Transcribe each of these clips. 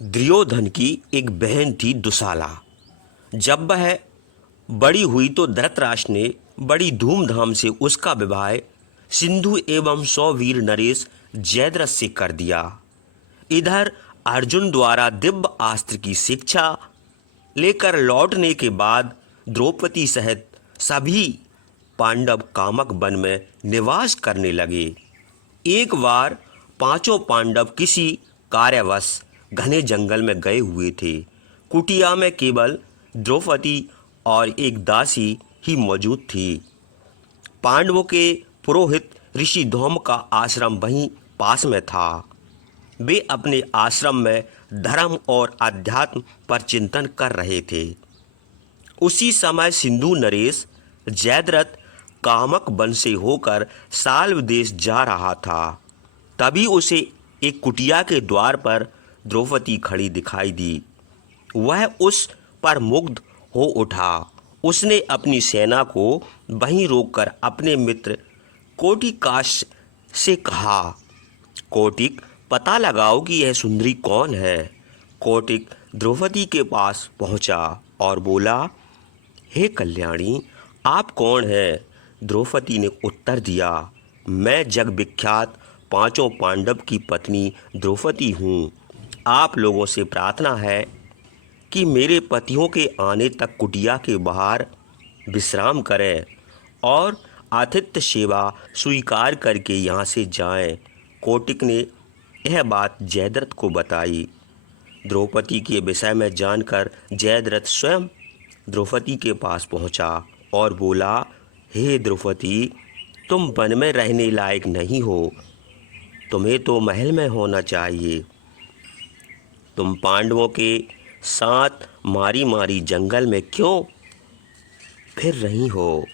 दुर्योधन की एक बहन थी दुशाला। जब वह बड़ी हुई तो धृतराष्ट्र ने बड़ी धूमधाम से उसका विवाह सिंधु एवं सौवीर नरेश जयद्रथ से कर दिया। इधर अर्जुन द्वारा दिव्य अस्त्र की शिक्षा लेकर लौटने के बाद द्रौपदी सहित सभी पांडव कामक वन में निवास करने लगे। एक बार पांचों पांडव किसी कार्यवश घने जंगल में गए हुए थे। कुटिया में केवल द्रौपदी और एक दासी ही मौजूद थी। पांडवों के पुरोहित ऋषि धौम का आश्रम वहीं पास में था। वे अपने आश्रम में धर्म और अध्यात्म पर चिंतन कर रहे थे। उसी समय सिंधु नरेश जयद्रथ कामक वन से होकर साल्व देश जा रहा था। तभी उसे एक कुटिया के द्वार पर द्रौपदी खड़ी दिखाई दी। वह उस पर मुग्ध हो उठा। उसने अपनी सेना को वहीं रोककर अपने मित्र कौटिकाश से कहा, कौटिक, पता लगाओ कि यह सुंदरी कौन है। कौटिक द्रौपदी के पास पहुंचा और बोला, हे कल्याणी, आप कौन हैं? द्रौपदी ने उत्तर दिया, मैं जग विख्यात पांचों पांडव की पत्नी द्रौपदी हूँ। आप लोगों से प्रार्थना है कि मेरे पतियों के आने तक कुटिया के बाहर विश्राम करें और आतिथ्य सेवा स्वीकार करके यहाँ से जाएं। कौटिक ने यह बात जयद्रथ को बताई। द्रौपदी के विषय में जानकर जयद्रथ स्वयं द्रौपदी के पास पहुँचा और बोला, हे द्रौपदी, तुम वन में रहने लायक नहीं हो। तुम्हें तो महल में होना चाहिए। तुम पांडवों के साथ मारी मारी जंगल में क्यों फिर रही हो?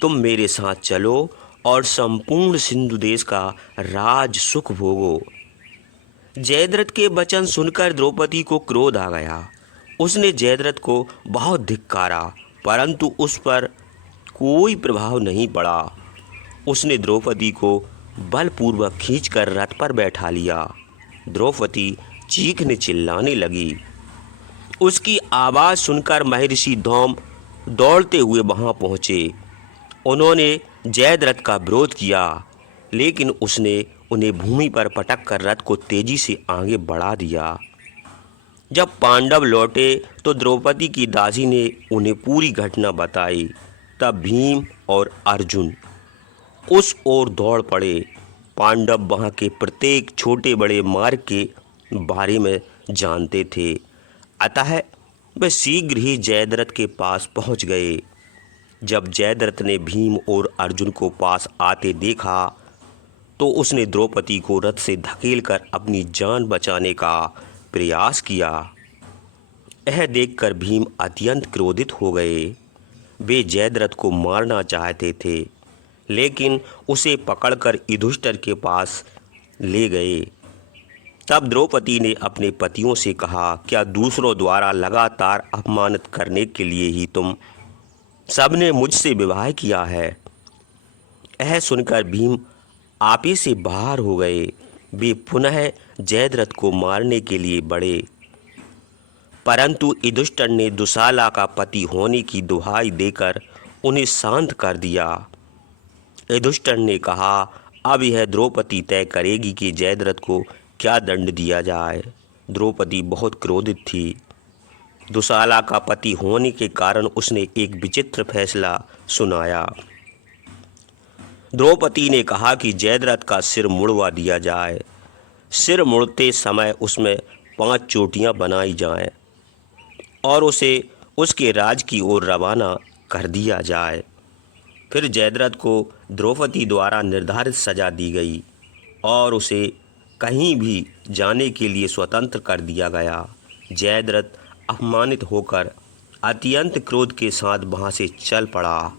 तुम मेरे साथ चलो और संपूर्ण सिंधु देश का राज सुख भोगो। जयद्रथ के वचन सुनकर द्रौपदी को क्रोध आ गया। उसने जयद्रथ को बहुत धिक्कारा, परंतु उस पर कोई प्रभाव नहीं पड़ा। उसने द्रौपदी को बलपूर्वक खींचकर रथ पर बैठा लिया। द्रौपदी चीखने चिल्लाने लगी। उसकी आवाज़ सुनकर महर्षि धौम दौड़ते हुए वहां पहुंचे। उन्होंने जयद्रथ का विरोध किया, लेकिन उसने उन्हें भूमि पर पटक कर रथ को तेजी से आगे बढ़ा दिया। जब पांडव लौटे तो द्रौपदी की दासी ने उन्हें पूरी घटना बताई। तब भीम और अर्जुन उस ओर दौड़ पड़े। पांडव वहां के प्रत्येक छोटे बड़े मार्ग के बारे में जानते थे, अतः वे शीघ्र ही जयद्रथ के पास पहुंच गए। जब जयद्रथ ने भीम और अर्जुन को पास आते देखा तो उसने द्रौपदी को रथ से धकेलकर अपनी जान बचाने का प्रयास किया। यह देखकर भीम अत्यंत क्रोधित हो गए। वे जयद्रथ को मारना चाहते थे, लेकिन उसे पकड़कर युधिष्ठिर के पास ले गए। तब द्रौपदी ने अपने पतियों से कहा, क्या दूसरों द्वारा लगातार अपमानित करने के लिए ही तुम सबने मुझसे विवाह किया है? यह सुनकर भीम आपे से बाहर हो गए। वे पुनः जयद्रथ को मारने के लिए बढ़े, परंतु युधिष्ठिर ने दुशाला का पति होने की दुहाई देकर उन्हें शांत कर दिया। युधिष्ठिर ने कहा, अब यह द्रौपदी तय करेगी कि जयद्रथ को क्या दंड दिया जाए। द्रौपदी बहुत क्रोधित थी। दुशाला का पति होने के कारण उसने एक विचित्र फैसला सुनाया। द्रौपदी ने कहा कि जयद्रथ का सिर मुड़वा दिया जाए। सिर मुड़ते समय उसमें 5 चोटियां बनाई जाएं और उसे उसके राज की ओर रवाना कर दिया जाए। फिर जयद्रथ को द्रौपदी द्वारा निर्धारित सजा दी गई और उसे कहीं भी जाने के लिए स्वतंत्र कर दिया गया। जयद्रथ अपमानित होकर अत्यंत क्रोध के साथ वहां से चल पड़ा।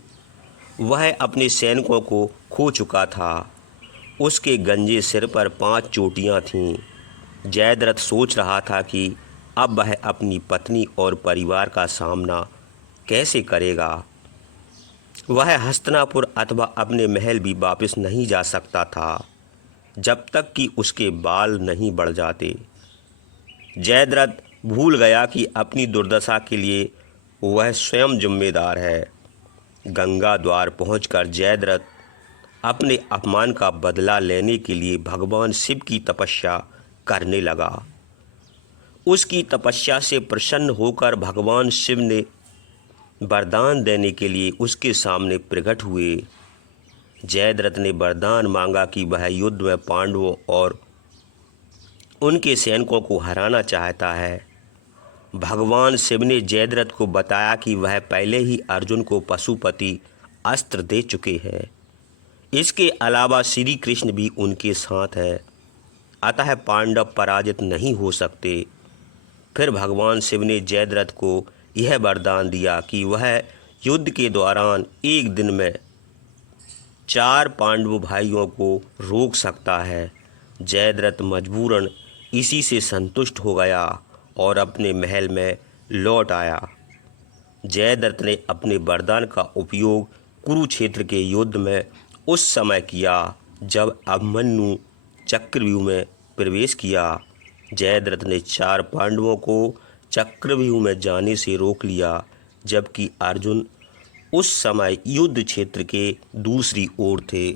वह अपने सैनिकों को खो चुका था। उसके गंजे सिर पर 5 चोटियां थीं। जयद्रथ सोच रहा था कि अब वह अपनी पत्नी और परिवार का सामना कैसे करेगा। वह हस्तिनापुर अथवा अपने महल भी वापस नहीं जा सकता था जब तक कि उसके बाल नहीं बढ़ जाते। जयद्रथ भूल गया कि अपनी दुर्दशा के लिए वह स्वयं जिम्मेदार है। गंगा द्वार पहुंचकर जयद्रथ अपने अपमान का बदला लेने के लिए भगवान शिव की तपस्या करने लगा। उसकी तपस्या से प्रसन्न होकर भगवान शिव ने वरदान देने के लिए उसके सामने प्रकट हुए। जयद्रथ ने वरदान मांगा कि वह युद्ध में पांडवों और उनके सैनिकों को हराना चाहता है। भगवान शिव ने जयद्रथ को बताया कि वह पहले ही अर्जुन को पशुपति अस्त्र दे चुके हैं। इसके अलावा श्री कृष्ण भी उनके साथ है, अतः पांडव पराजित नहीं हो सकते। फिर भगवान शिव ने जयद्रथ को यह वरदान दिया कि वह युद्ध के दौरान एक दिन में 4 पांडव भाइयों को रोक सकता है। जयद्रथ मजबूरन इसी से संतुष्ट हो गया और अपने महल में लौट आया। जयद्रथ ने अपने वरदान का उपयोग कुरुक्षेत्र के युद्ध में उस समय किया जब अभिमन्यु चक्रव्यूह में प्रवेश किया। जयद्रथ ने 4 पांडवों को चक्रव्यूह में जाने से रोक लिया, जबकि अर्जुन उस समय युद्ध क्षेत्र के दूसरी ओर थे।